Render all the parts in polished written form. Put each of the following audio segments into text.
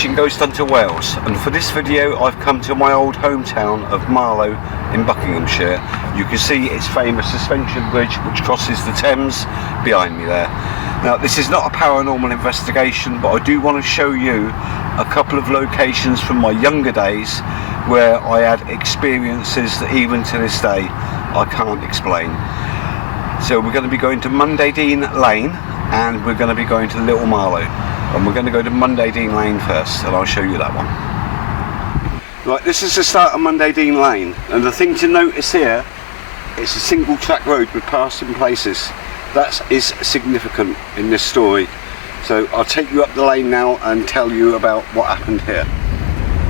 watching Ghost Hunter Wales, and for this video I've come to my old hometown of Marlow in Buckinghamshire. You can see its famous suspension bridge which crosses the Thames behind me there. Now this is not a paranormal investigation, but I do want to show you a couple of locations from my younger days where I had experiences that even to this day I can't explain. So we're going to be going to Monday Dean Lane and we're going to be going to Little Marlow. And we're going to go to Monday Dean Lane first, and I'll show you that one. Right, this is the start of Monday Dean Lane, and the thing to notice here, it's a single track road with passing places. That is significant in this story. So I'll take you up the lane now and tell you about what happened here.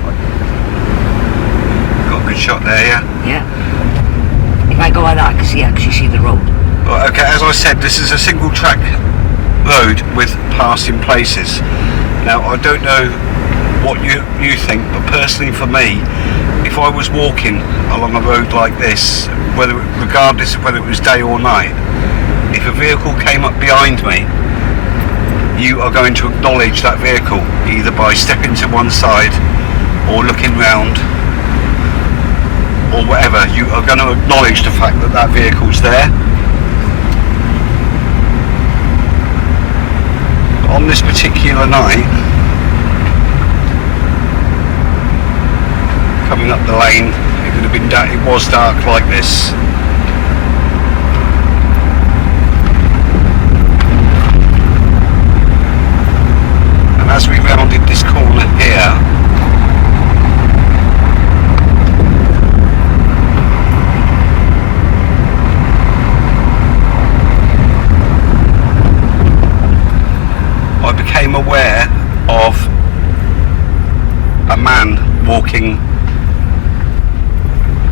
Right. Got a good shot there, yeah? Yeah. If I go like that, I can actually see the road. Right, okay, as I said, this is a single track road with passing places. Now I don't know what you think, but personally for me, if I was walking along a road like this, regardless of whether it was day or night, if a vehicle came up behind me, you are going to acknowledge that vehicle either by stepping to one side or looking round or whatever. You are going to acknowledge the fact that that vehicle's there. On this particular night, coming up the lane, it would have been dark. It was dark like this. And as we rounded this corner here, I became aware of a man walking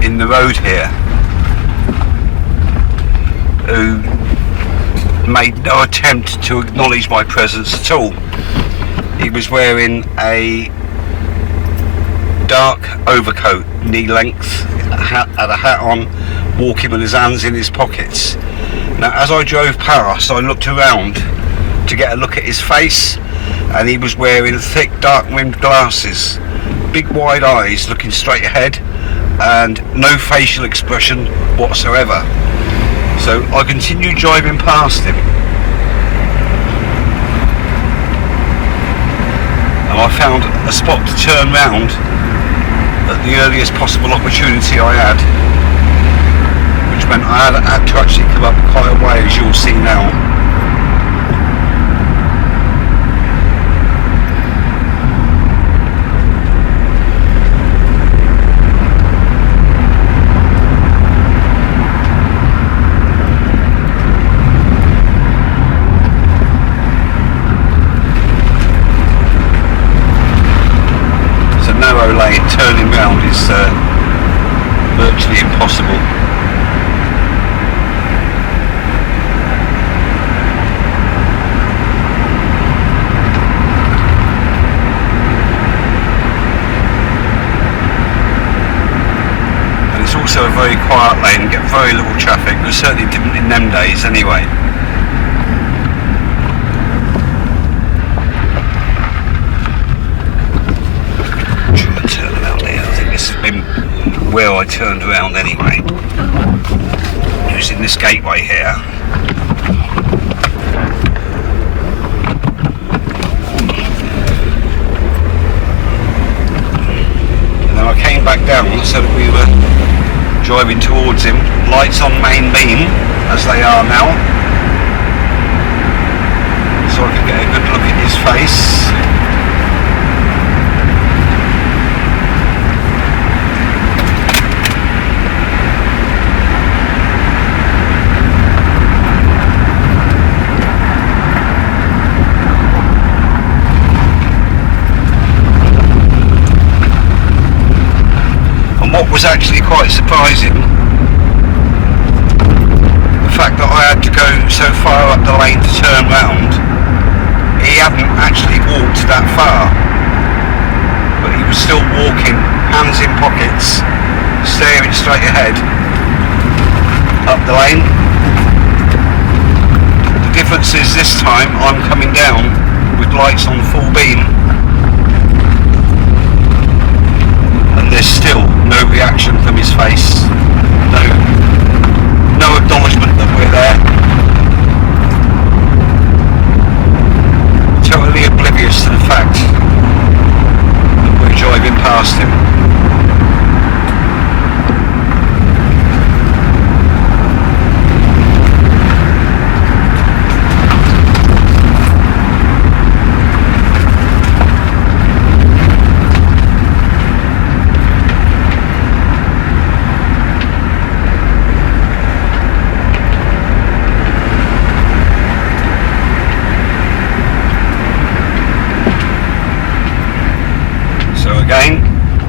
in the road here who made no attempt to acknowledge my presence at all. He was wearing a dark overcoat, knee length, had a hat on, walking with his hands in his pockets. Now as I drove past, I looked around to get a look at his face, and he was wearing thick dark rimmed glasses, big wide eyes looking straight ahead, and no facial expression whatsoever. So I continued driving past him, and I found a spot to turn round at the earliest possible opportunity I had, which meant I had to actually come up quite a way, as you'll see now. Lane, turning round is virtually impossible. And it's also a very quiet lane, get very little traffic, but certainly didn't in them days anyway. Where I turned around anyway, using this gateway here. And then I came back down so that we were driving towards him, lights on main beam as they are now, so I could get a good look at his face. What was actually quite surprising, the fact that I had to go so far up the lane to turn round. He hadn't actually walked that far, but he was still walking, hands in pockets, staring straight ahead up the lane. The difference is this time I'm coming down with lights on full beam, face, no acknowledgement that we're there. Totally oblivious to the fact that we're driving past him. Again,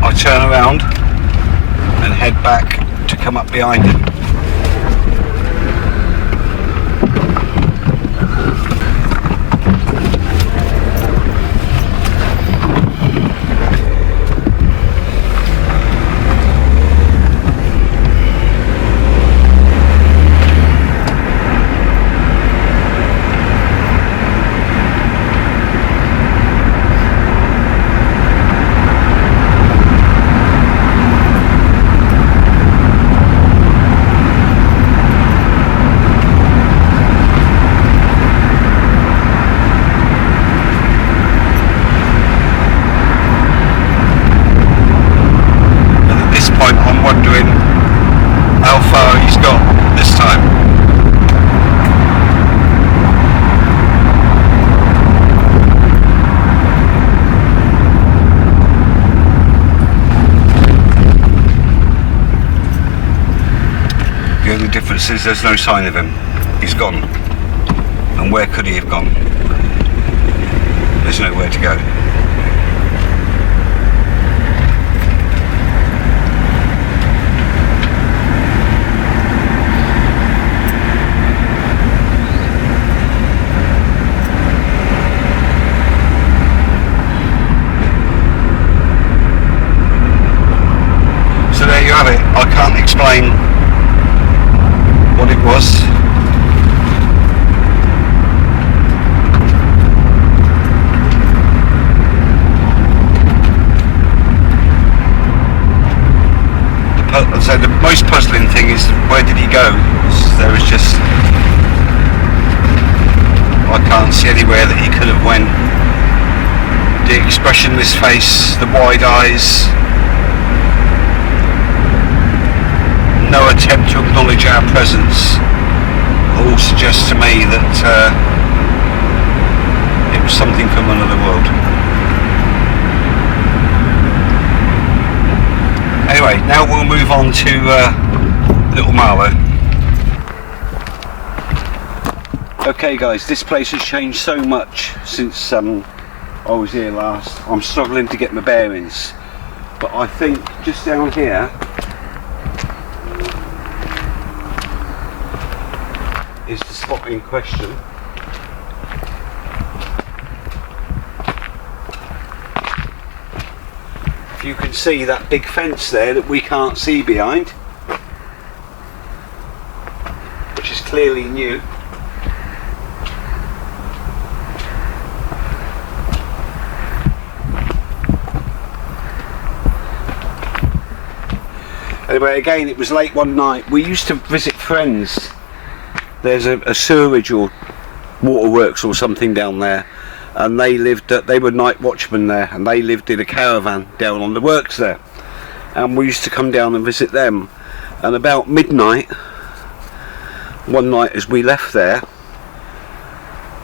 I turn around and head back to come up behind him. I'm wondering how far he's got this time. The only difference is there's no sign of him. He's gone. And where could he have gone? There's nowhere to go. So there you have it. I can't explain what it was. So the most puzzling thing is, where did he go? There was just, I can't see anywhere that he could have went. The expression on his face, the wide eyes, no attempt to acknowledge our presence, all suggests to me that it was something from another world. Anyway, now we'll move on to Little Marlow. Okay guys, this place has changed so much since I was here last. I'm struggling to get my bearings, but I think just down here is the spot in question. If you can see that big fence there that we can't see behind, which is clearly new. Anyway, again, it was late one night. We used to visit friends. There's a sewerage or waterworks or something down there, and they were night watchmen there, and they lived in a caravan down on the works there, and we used to come down and visit them. And about midnight one night as we left there,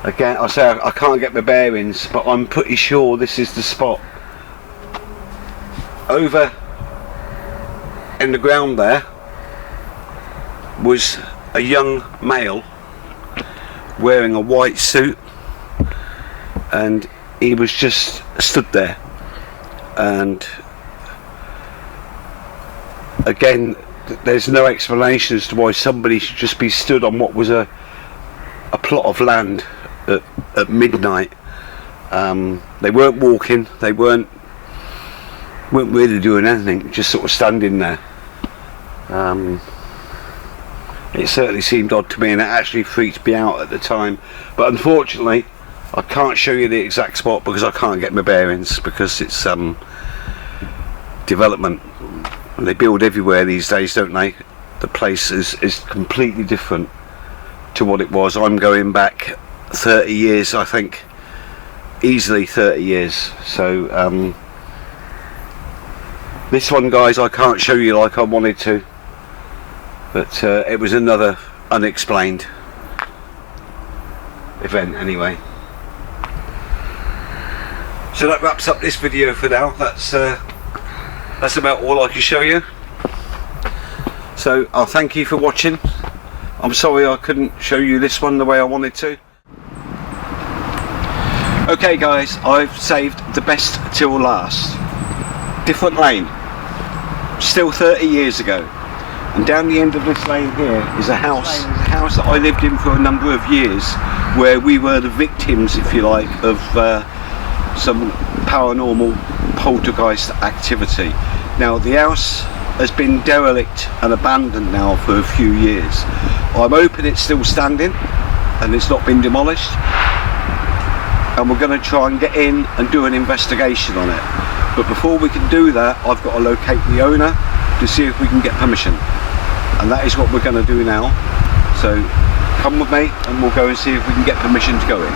again I say I can't get my bearings, but I'm pretty sure this is the spot. Over in the ground there was a young male wearing a white suit, and he was just stood there. And again, there's no explanation as to why somebody should just be stood on what was a plot of land at midnight. They weren't walking, they weren't really doing anything, just sort of standing there. It certainly seemed odd to me, and it actually freaked me out at the time. But unfortunately, I can't show you the exact spot because I can't get my bearings, because it's development. They build everywhere these days, don't they? The place is completely different to what it was. I'm going back 30 years, I think, easily 30 years. So this one, guys, I can't show you like I wanted to, but it was another unexplained event anyway. So that wraps up this video for now. That's about all I can show you. So I'll thank you for watching. I'm sorry I couldn't show you this one the way I wanted to. Okay guys, I've saved the best till last. Different lane, still 30 years ago, and down the end of this lane here is a house that I lived in for a number of years, where we were the victims, if you like, of some paranormal poltergeist activity. Now the house has been derelict and abandoned now for a few years. I'm hoping it's still standing and it's not been demolished, and we're going to try and get in and do an investigation on it. But before we can do that, I've got to locate the owner to see if we can get permission, and that is what we're going to do now. So come with me and we'll go and see if we can get permission to go in.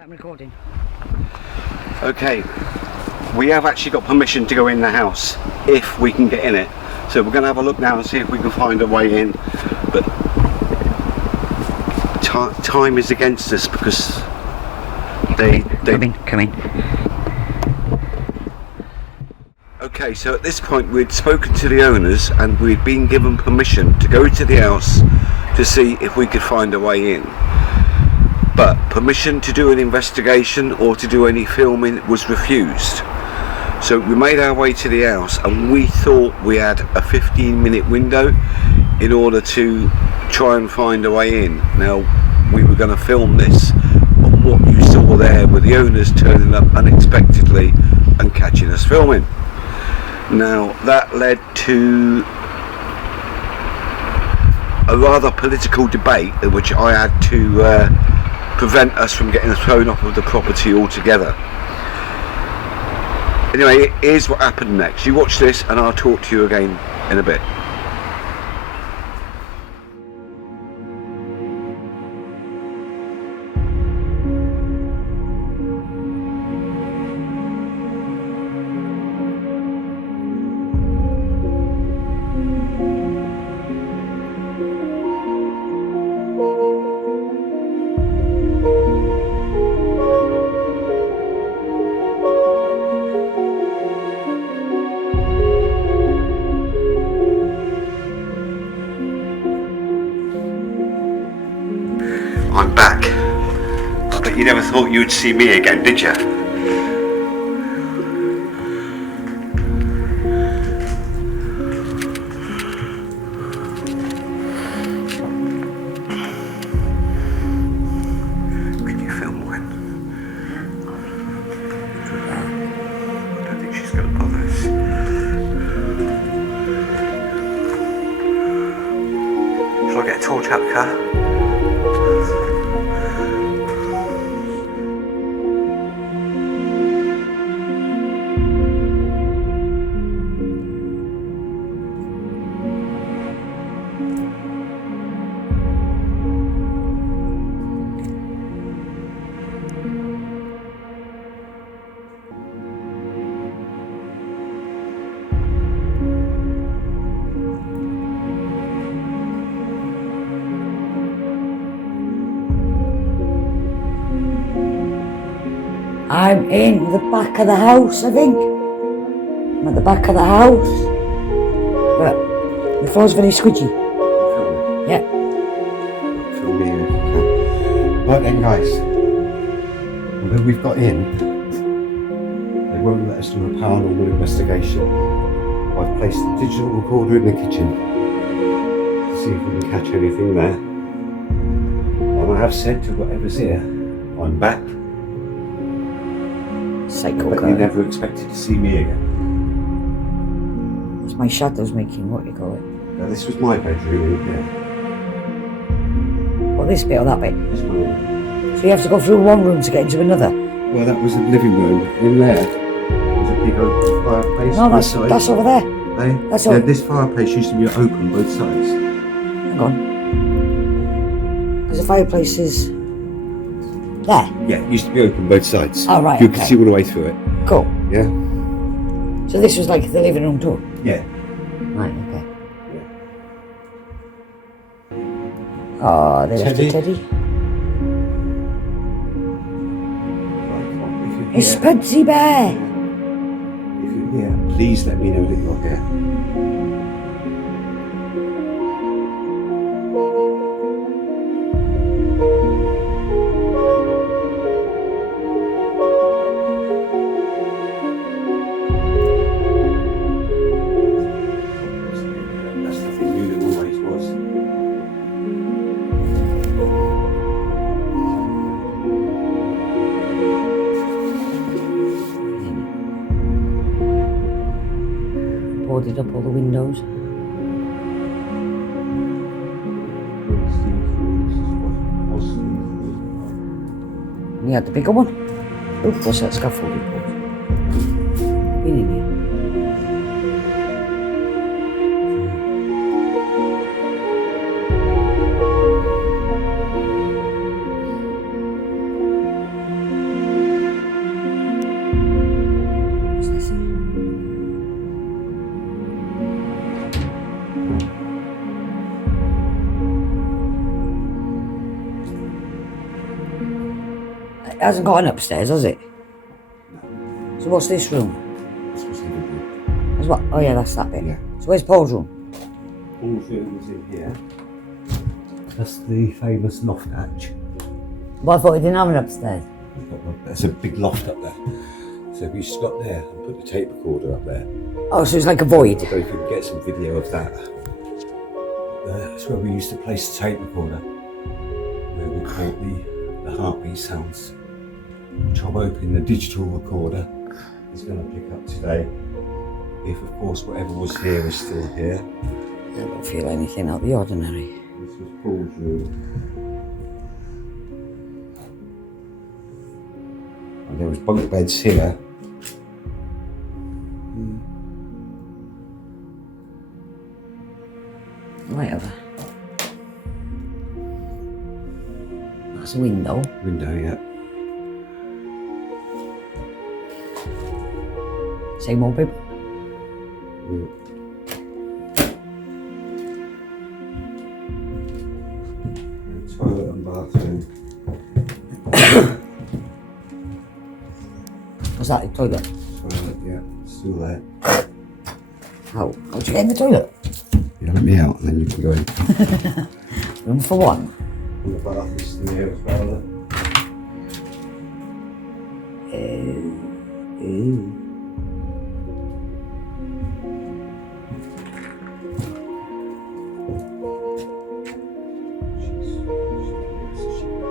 I'm recording. Okay, we have actually got permission to go in the house if we can get in it. So we're going to have a look now and see if we can find a way in. But time is against us because they Come in. Okay, so at this point we'd spoken to the owners and we'd been given permission to go to the house to see if we could find a way in. But permission to do an investigation or to do any filming was refused. So we made our way to the house and we thought we had a 15-minute window in order to try and find a way in. Now we were going to film this, and what you saw there were the owners turning up unexpectedly and catching us filming. Now that led to a rather political debate in which I had to prevent us from getting thrown off of the property altogether. Anyway, here's what happened next. You watch this and I'll talk to you again in a bit. I'm back. But you never thought you'd see me again, did you? worker. I'm in the back of the house, I think. I'm at the back of the house. But the floor's very squidgy. Yeah. Film me if you can. Right then, guys. Although we've got in, they won't let us do a paranormal investigation. I've placed the digital recorder in the kitchen to see if we can catch anything there. And I have said to whatever's here, I'm back. Psycho But guy. you never expected to see me again. It's my shadows making, what do you call it? Now, this was my bedroom, yeah. What, this bit or that bit? This one. So you have to go through one room to get into another? Well, that was the living room. In there was a big open fireplace. No, that's over there. Hey? That's Yeah, all. this fireplace used to be open both sides. Hang on. Because the fireplace is there. Yeah, it used to be open both sides. Oh, right, You could okay. see all the way through it. Cool. Yeah? So this was like the living room too? Yeah. Right, okay. Yeah. Oh, they left Teddy? a teddy. Right, well, if you're It's here- Spudsy Bear. If you're here, please let me know that you're here. That's the thing you always was. Boarded up all the windows. You had the bigger one? Oop, what's that scaffolding? Been in here. What's this? It hasn't got an upstairs, has it? No. So what's this room? This was the living room. That's what? Oh yeah, that's that bit. Yeah. So where's Paul's room? Paul's room was in here. That's the famous loft hatch. Well, I thought he didn't have an upstairs. There's a big loft up there. So we just got there and put the tape recorder up there. Oh, so it's like a I void. don't know if you can get some video of that. That's where we used to place the tape recorder, where we caught the heartbeat sounds, which I'm hoping the digital recorder is going to pick up today. If, of course, whatever was here is still here. I don't feel anything out of the ordinary. This was Paul's room. And there was bunk beds here. Right over. That's a window. Window, yeah. Same old people. Toilet and bathroom. What's that, the toilet? Toilet, yeah, still there. How'd you get in the toilet? Yeah, let me out and then you can go in. Room for one. And the bath is still here as well. Look. Ooh.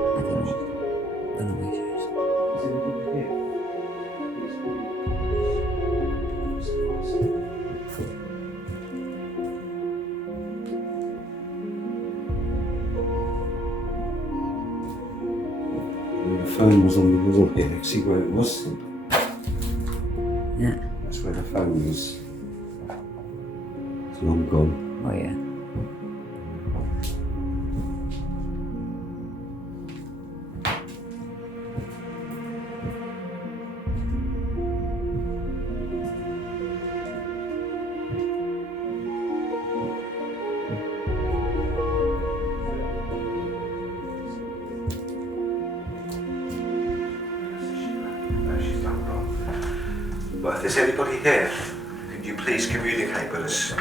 I don't know where she is. And the phone was on the wall here. See where it was? Yeah. That's where the phone was. It's long gone. Oh yeah. Well, if there's anybody here, could you please communicate with us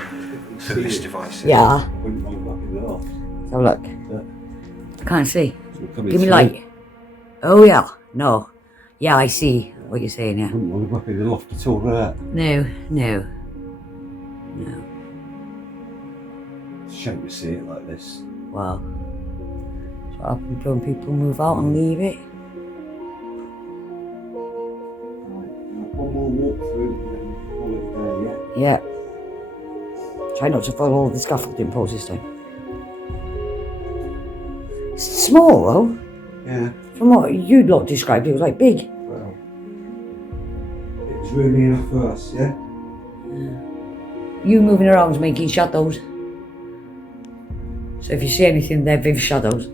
through this device? Yeah. Wouldn't mind up in the loft. Let's have a look. Yeah. I can't see. We're coming Give me through. light. Oh yeah. No. Yeah, I see what you're saying. Yeah. Wouldn't want to go up in the loft at all, that. No. No. No. It's a shame to see it like this. Well. So what happens when people move out and leave it? One more walk through and then call it there, yeah? Yeah. Try not to follow the scaffolding post this time. It's small though. Yeah. From what you lot described, it was like big. Well, it was roomy enough for us, yeah? You moving around is making shadows. So if you see anything, they're vivid shadows.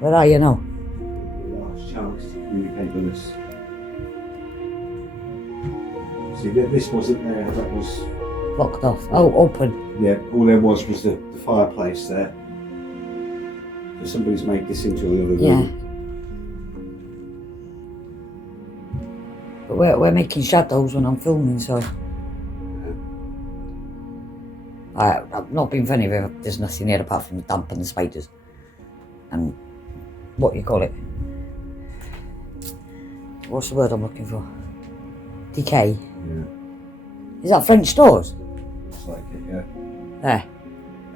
Where are you now? Last chance to communicate with us. See, this wasn't there, that was... Locked off. Oh, open. Yeah, all there was the fireplace there. So somebody's made this into another room. Yeah. But we're making shadows when I'm filming, so... I've not been funny if there's nothing here apart from the damp and the spiders. And what you call it? What's the word I'm looking for? Decay. Yeah. Is that French doors? Looks like it, yeah. There.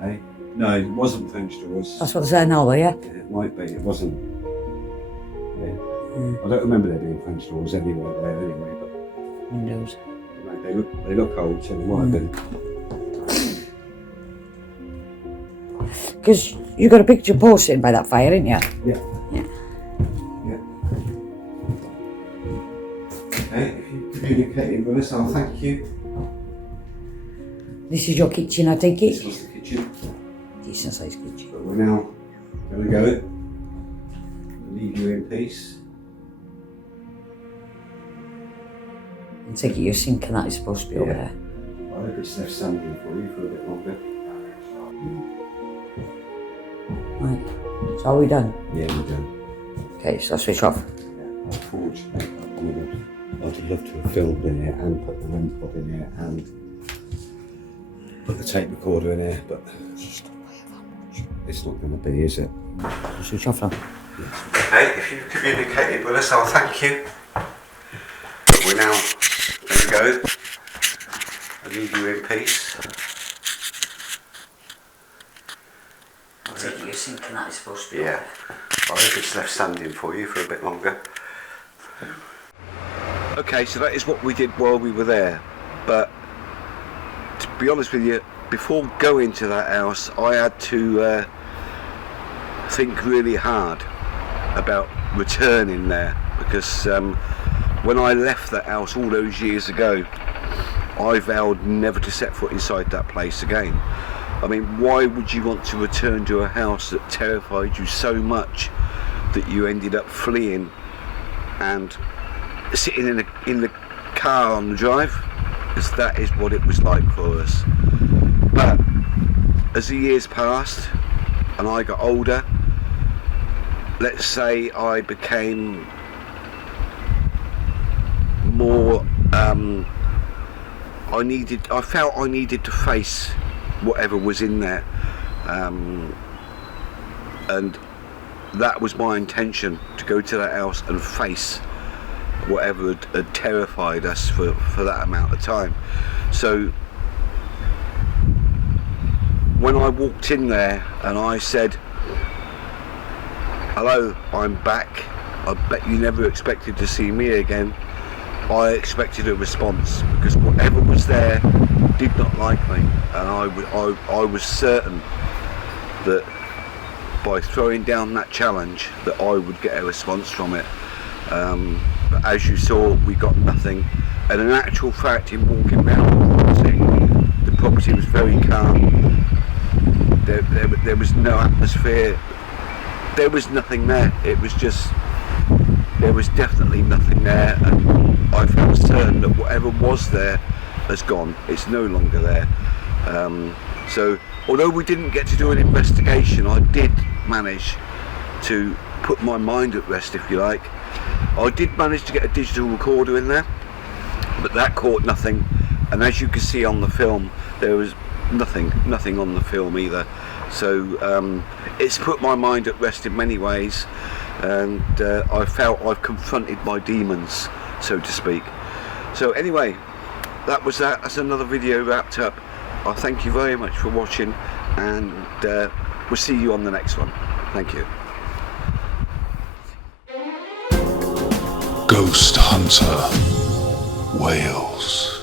Hey? No, it wasn't French doors. That's what they're saying now though, yeah? Yeah, it might be, it wasn't. Yeah. I don't remember there being French doors anywhere there anyway, but Windows. they look old, so they might have been. Because you got a picture posted by that fire, didn't you? Yeah. Yeah. Yeah. Okay, if you communicated with us, I'll thank you. This is your kitchen, I take This it? was the kitchen, Decent sized kitchen. but we're now going to go. Leave you in peace. I take it your sink and that is supposed to be over Yeah. there. I hope it's left standing for you for a bit longer. Right. So are we done? Yeah, we're done. Okay, so I'll switch off. Yeah, unfortunately, I'd love to have filmed in here and put the REM pod in here and put the tape recorder in here, but it's not going to be, is it? I'll switch off now. Okay, if you've communicated with us, I'll thank you. But we're now going to go and leave you in peace. I take it your sink and that is supposed to be Yeah, I hope it's left standing for you for a bit longer. Okay, so that is what we did while we were there, but to be honest with you, before going to that house I had to think really hard about returning there, because when I left that house all those years ago, I vowed never to set foot inside that place again. I mean, why would you want to return to a house that terrified you so much that you ended up fleeing and sitting in the car on the drive? Because that is what it was like for us. But as the years passed and I got older, let's say I became more I felt I needed to face whatever was in there, and that was my intention, to go to that house and face whatever had terrified us for that amount of time. So when I walked in there and I said, "Hello, I'm back. I bet you never expected to see me again," I expected a response, because whatever was there did not like me, and I was certain that by throwing down that challenge that I would get a response from it. But as you saw, we got nothing, and in actual fact, in walking around the property was very calm. There was no atmosphere, there was nothing there. It was just, there was definitely nothing there, and I felt certain that whatever was there has gone. It's no longer there. So although we didn't get to do an investigation, I did manage to put my mind at rest, if you like. I did manage to get a digital recorder in there, but that caught nothing, and as you can see on the film, there was nothing on the film either. So it's put my mind at rest in many ways, and I felt I've confronted my demons, so to speak. So anyway, that was that. That's another video wrapped up. I thank you very much for watching, and we'll see you on the next one. Thank you. Ghost Hunter Wales.